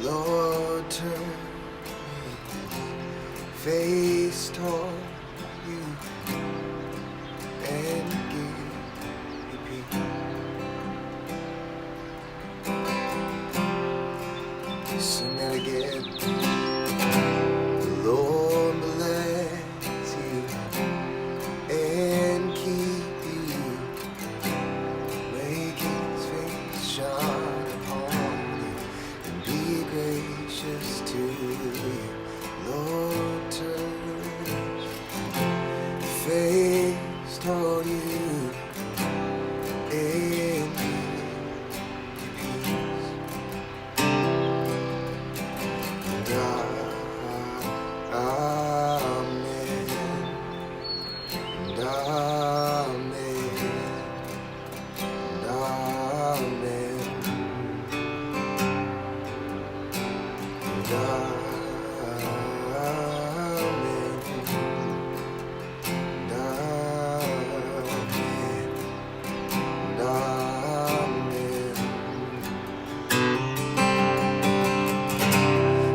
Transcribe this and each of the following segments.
Lord, turn face toward you and give you peace. Sing that again. The Lord bless you and keep you, make his face shine upon you and be gracious to you. Lord, turn face toward you and give you peace. And amen. And amen. And amen.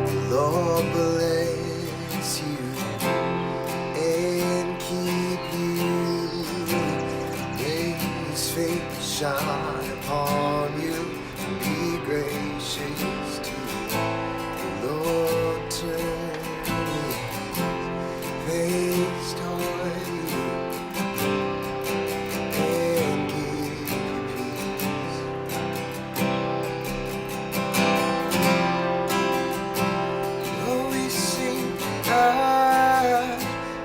And Lord bless you and keep you. May his face shine upon you and be gracious to you. The Lord turn his face toward you and give you peace. Oh, we sing amen,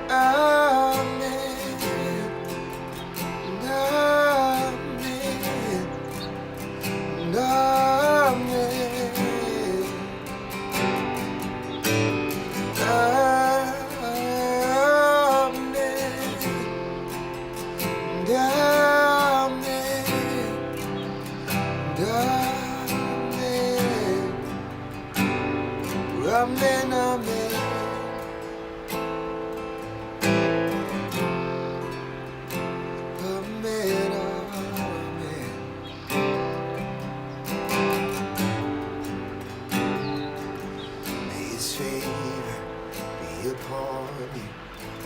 and amen, and amen, and amen, amen. Amen, amen. May his favor be upon you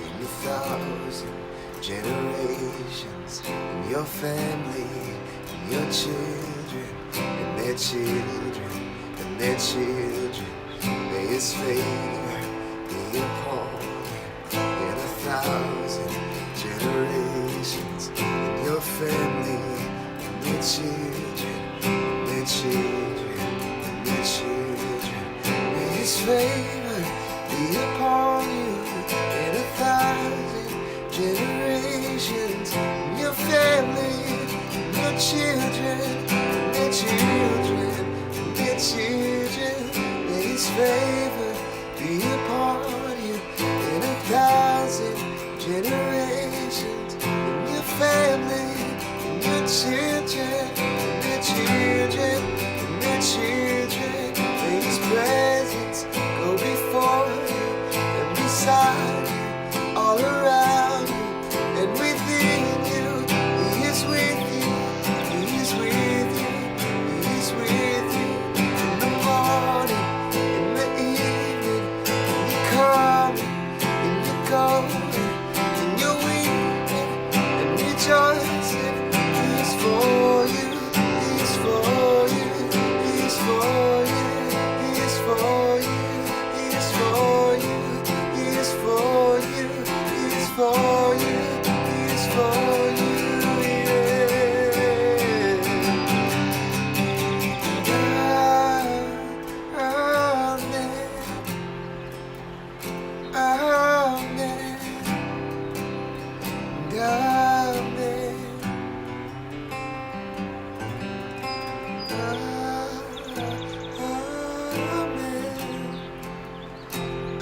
in 1,000 generations, and your family, and your children, and their children, and their children. May his favor be upon you in 1,000 generations, and your family, and their children, and their children, and their children. May his favor be upon you in 1,000 generations, and your family, and your children, and their children, and their children. May his favor be upon you in 1,000 generations, and your family, and your children, and their children, and their children. May his presence go before you and beside you, all around you and within you. He is with you, he is with you, he is with you in the morning, in the evening, in your coming, in your going, in your weeping and rejoicing. He is for you, he is for you, he is for you, he is for you, he is for you, he is for you, he is for you, he is for you,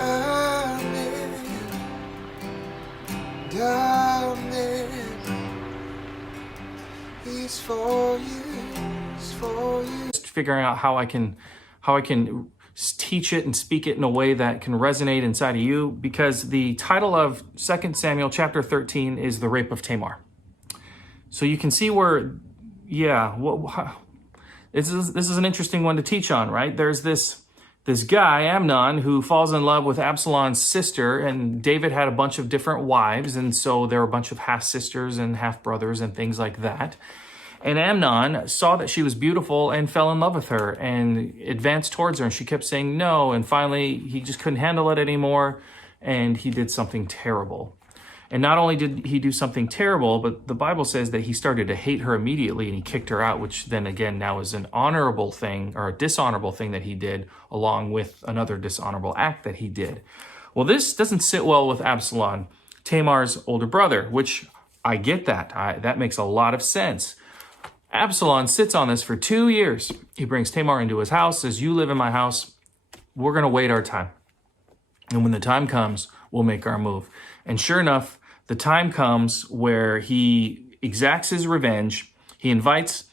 Amen, amen, He's for you, he's for you. Just figuring out how I can teach it and speak it in a way that can resonate inside of you, because the title of 2 Samuel chapter 13 is the rape of Tamar. So you can see where, yeah, this is an interesting one to teach on, right? There's this this guy, Amnon, who falls in love with Absalom's sister, and David had a bunch of different wives, and so there were a bunch of half-sisters and half-brothers and things like that. And Amnon saw that she was beautiful and fell in love with her and advanced towards her, and she kept saying no, and finally he just couldn't handle it anymore, and he did something terrible. And not only did he do something terrible, but the Bible says that he started to hate her immediately and he kicked her out, which then again now is an honorable thing or a dishonorable thing that he did, along with another dishonorable act that he did. Well, this doesn't sit well with Absalom, Tamar's older brother, which I get that. That makes a lot of sense. Absalom sits on this for 2 years. He brings Tamar into his house, says, "You live in my house. We're going to wait our time. And when the time comes, we'll make our move." And sure enough, the time comes where he exacts his revenge. He invites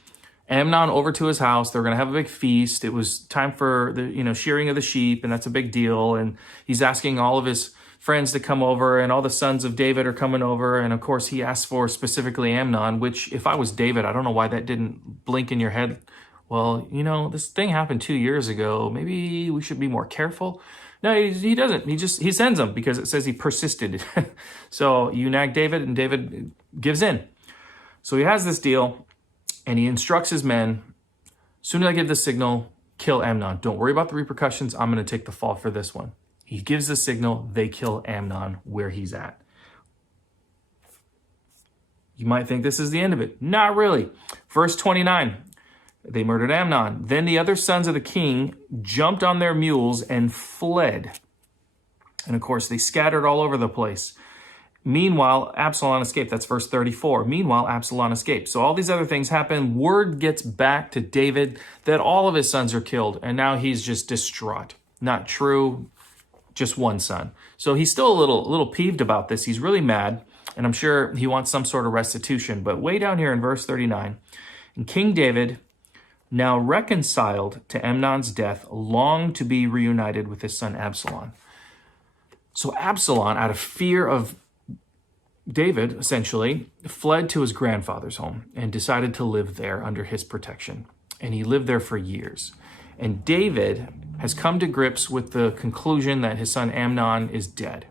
Amnon over to his house. They're going to have a big feast. It was time for the shearing of the sheep, and that's a big deal. And he's asking all of his friends to come over, and all the sons of David are coming over. And of course, he asks for specifically Amnon, which if I was David, I don't know why that didn't blink in your head. Well, this thing happened 2 years ago. Maybe we should be more careful. No, he doesn't. He sends them because it says he persisted. So you nag David, and David gives in. So he has this deal, and he instructs his men, as soon as I give the signal, kill Amnon. Don't worry about the repercussions. I'm going to take the fall for this one. He gives the signal. They kill Amnon where he's at. You might think this is the end of it. Not really. Verse 29. They murdered Amnon. Then the other sons of the king jumped on their mules and fled. And of course, they scattered all over the place. Meanwhile, Absalom escaped. That's verse 34. Meanwhile, Absalom escaped. So all these other things happen. Word gets back to David that all of his sons are killed. And now he's just distraught. Not true. Just one son. So he's still a little peeved about this. He's really mad. And I'm sure he wants some sort of restitution. But way down here in verse 39, and King David, now reconciled to Amnon's death, longed to be reunited with his son Absalom. So Absalom, out of fear of David, essentially, fled to his grandfather's home and decided to live there under his protection. And he lived there for years. And David has come to grips with the conclusion that his son Amnon is dead.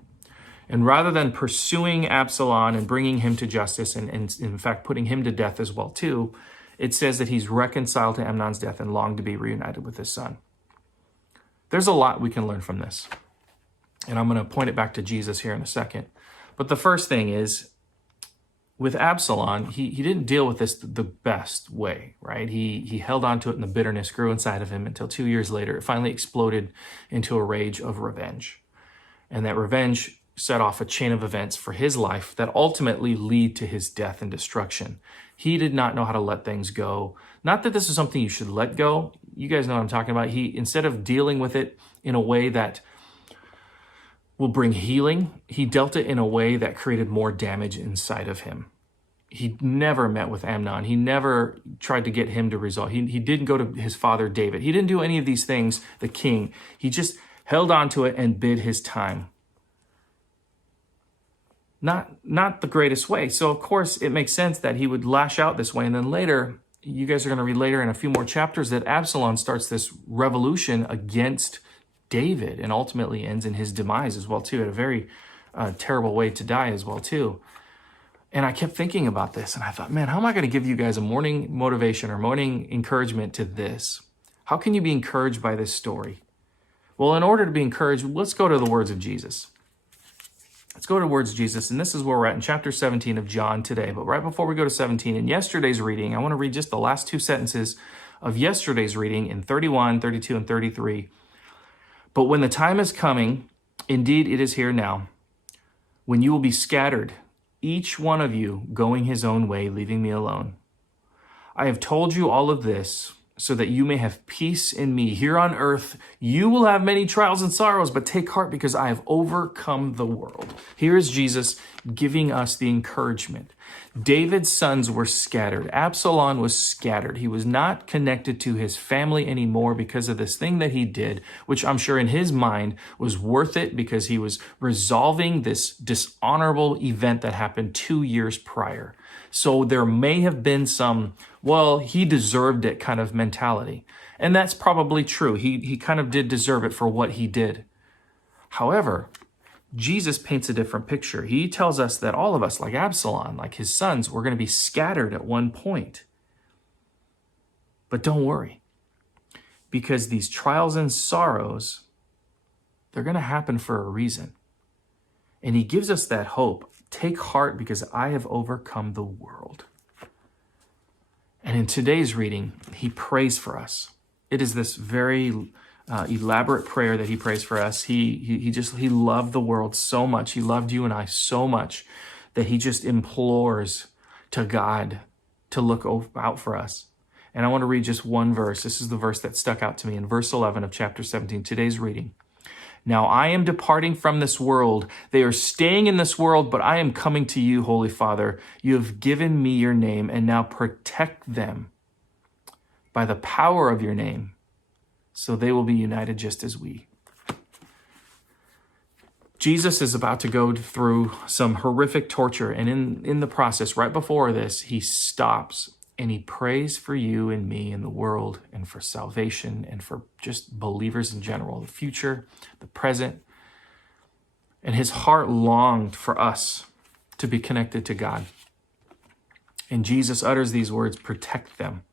And rather than pursuing Absalom and bringing him to justice and in fact putting him to death as well too, it says that he's reconciled to Amnon's death and longed to be reunited with his son. There's a lot we can learn from this. And I'm going to point it back to Jesus here in a second. But the first thing is, with Absalom, he didn't deal with this the best way, right? He held on to it and the bitterness grew inside of him until 2 years later, it finally exploded into a rage of revenge. And that revenge set off a chain of events for his life that ultimately lead to his death and destruction. He did not know how to let things go. Not that this is something you should let go. You guys know what I'm talking about. He, instead of dealing with it in a way that will bring healing, he dealt it in a way that created more damage inside of him. He never met with Amnon. He never tried to get him to resolve. He didn't go to his father David. He didn't do any of these things, the king. He just held on to it and bid his time. Not the greatest way. So of course it makes sense that he would lash out this way. And then later, you guys are going to read later in a few more chapters that Absalom starts this revolution against David and ultimately ends in his demise as well too, at a very terrible way to die as well too. And I kept thinking about this and I thought, man, how am I going to give you guys a morning motivation or morning encouragement to this? How can you be encouraged by this story? Well, in order to be encouraged, let's go to the words of Jesus. Let's go to words of Jesus, and this is where we're at in chapter 17 of John today. But right before we go to 17, in yesterday's reading, I want to read just the last two sentences of yesterday's reading in 31, 32, and 33. But when the time is coming, indeed it is here now, when you will be scattered, each one of you going his own way, leaving me alone. I have told you all of this so that you may have peace in me. Here on earth, you will have many trials and sorrows, but take heart because I have overcome the world. Here is Jesus giving us the encouragement. David's sons were scattered. Absalom was scattered. He was not connected to his family anymore because of this thing that he did, which I'm sure in his mind was worth it because he was resolving this dishonorable event that happened 2 years prior. So there may have been some, well, he deserved it kind of mentality. And that's probably true. He kind of did deserve it for what he did. However, Jesus paints a different picture. He tells us that all of us, like Absalom, like his sons, we're going to be scattered at one point. But don't worry, because these trials and sorrows, they're going to happen for a reason. And he gives us that hope. Take heart, because I have overcome the world. And in today's reading, he prays for us. It is this very elaborate prayer that he prays for us. He loved the world so much. He loved you and I so much that he just implores to God to look out for us. And I want to read just one verse. This is the verse that stuck out to me in verse 11 of chapter 17, today's reading. Now I am departing from this world. They are staying in this world, but I am coming to you, Holy Father. You have given me your name, and now protect them by the power of your name, so they will be united just as we. Jesus is about to go through some horrific torture, and in the process, right before this, he stops and he prays for you and me and the world, and for salvation, and for just believers in general, the future, the present. And his heart longed for us to be connected to God. And Jesus utters these words, protect them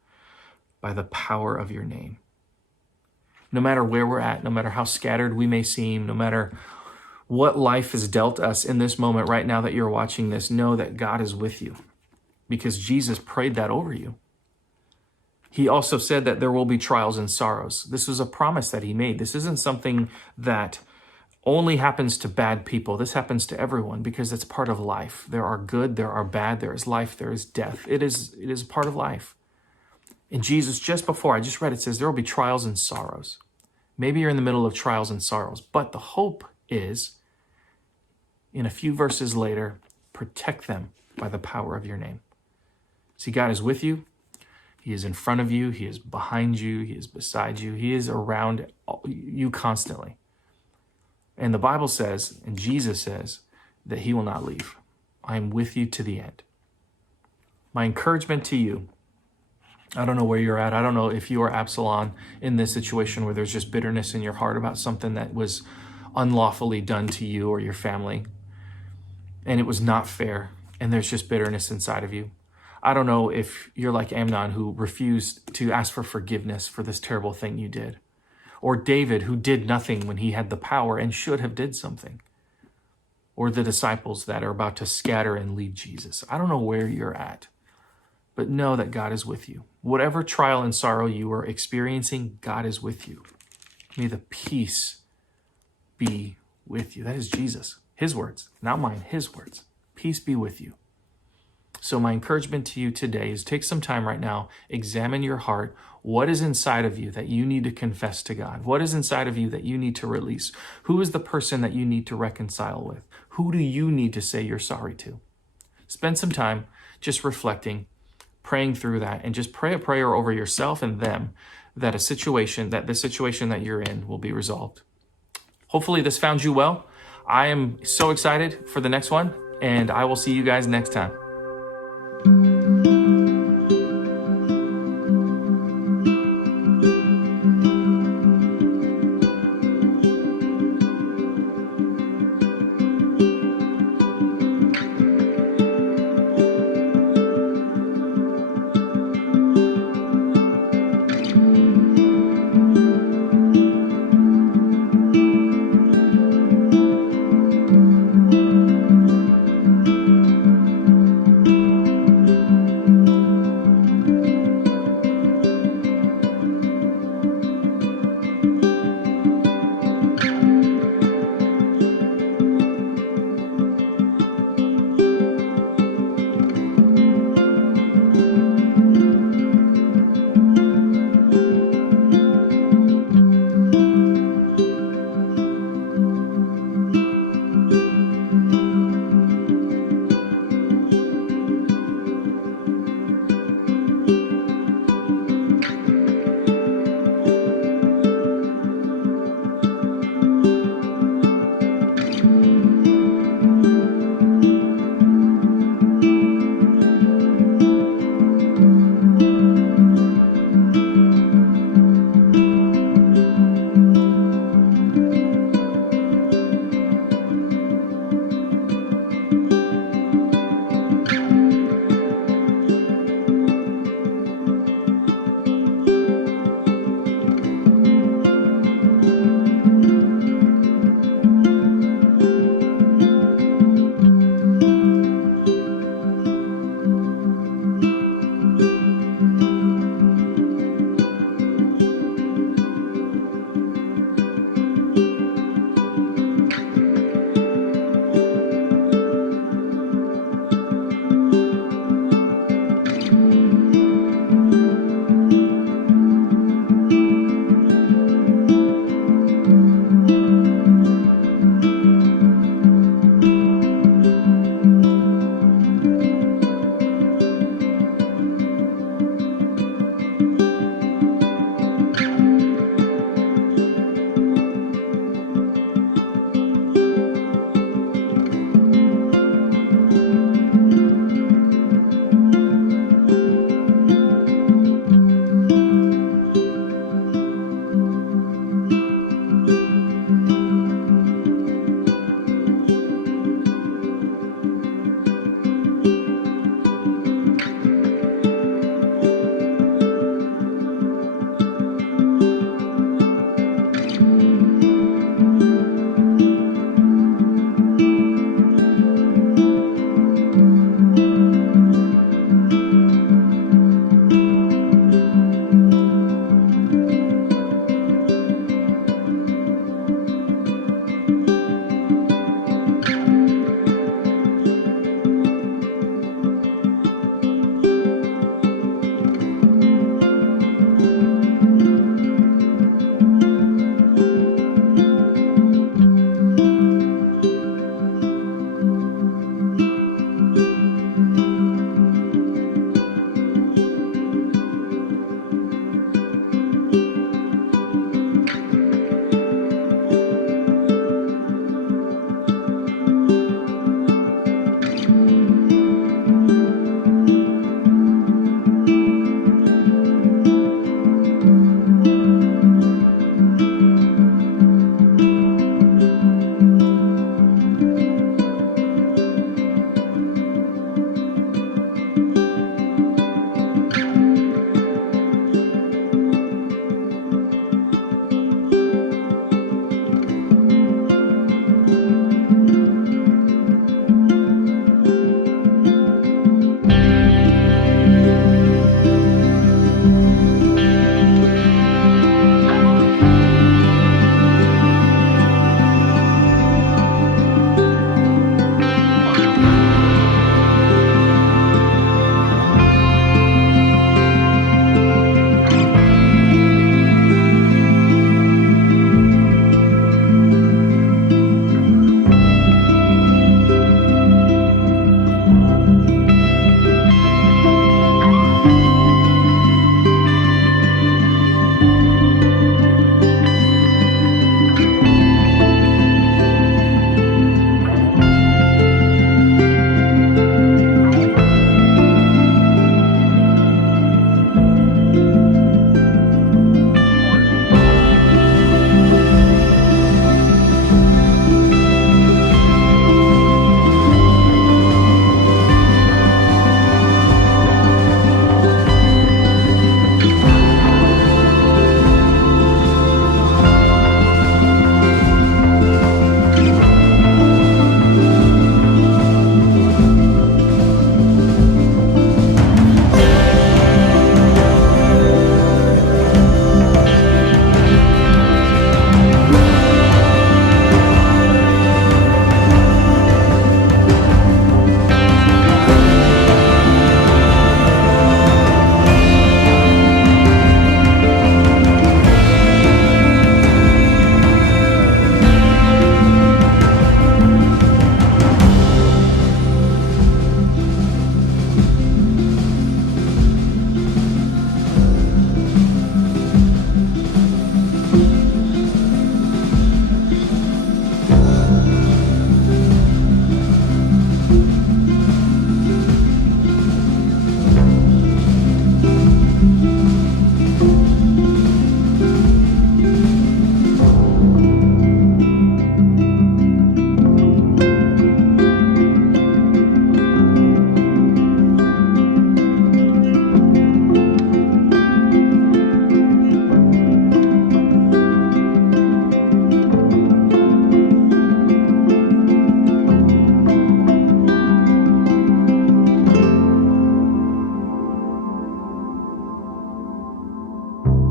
by the power of your name. No matter where we're at, no matter how scattered we may seem, no matter what life has dealt us in this moment right now that you're watching this, know that God is with you, because Jesus prayed that over you. He also said that there will be trials and sorrows. This was a promise that he made. This isn't something that only happens to bad people. This happens to everyone because it's part of life. There are good, there are bad, there is life, there is death. It is part of life. And Jesus, just before, I just read, it says there will be trials and sorrows. Maybe you're in the middle of trials and sorrows, but the hope is, in a few verses later, protect them by the power of your name. See, God is with you. He is in front of you. He is behind you. He is beside you. He is around you constantly. And the Bible says, and Jesus says, that he will not leave. I am with you to the end. My encouragement to you, I don't know where you're at. I don't know if you are Absalom in this situation where there's just bitterness in your heart about something that was unlawfully done to you or your family, and it was not fair, and there's just bitterness inside of you. I don't know if you're like Amnon, who refused to ask for forgiveness for this terrible thing you did, or David, who did nothing when he had the power and should have did something, or the disciples that are about to scatter and leave Jesus. I don't know where you're at, but know that God is with you. Whatever trial and sorrow you are experiencing, God is with you. May the peace be with you. That is Jesus, his words, not mine, his words. Peace be with you. So my encouragement to you today is take some time right now, examine your heart. What is inside of you that you need to confess to God? What is inside of you that you need to release? Who is the person that you need to reconcile with? Who do you need to say you're sorry to? Spend some time just reflecting, praying through that, and just pray a prayer over yourself and them that the situation that you're in will be resolved. Hopefully this found you well. I am so excited for the next one, and I will see you guys next time.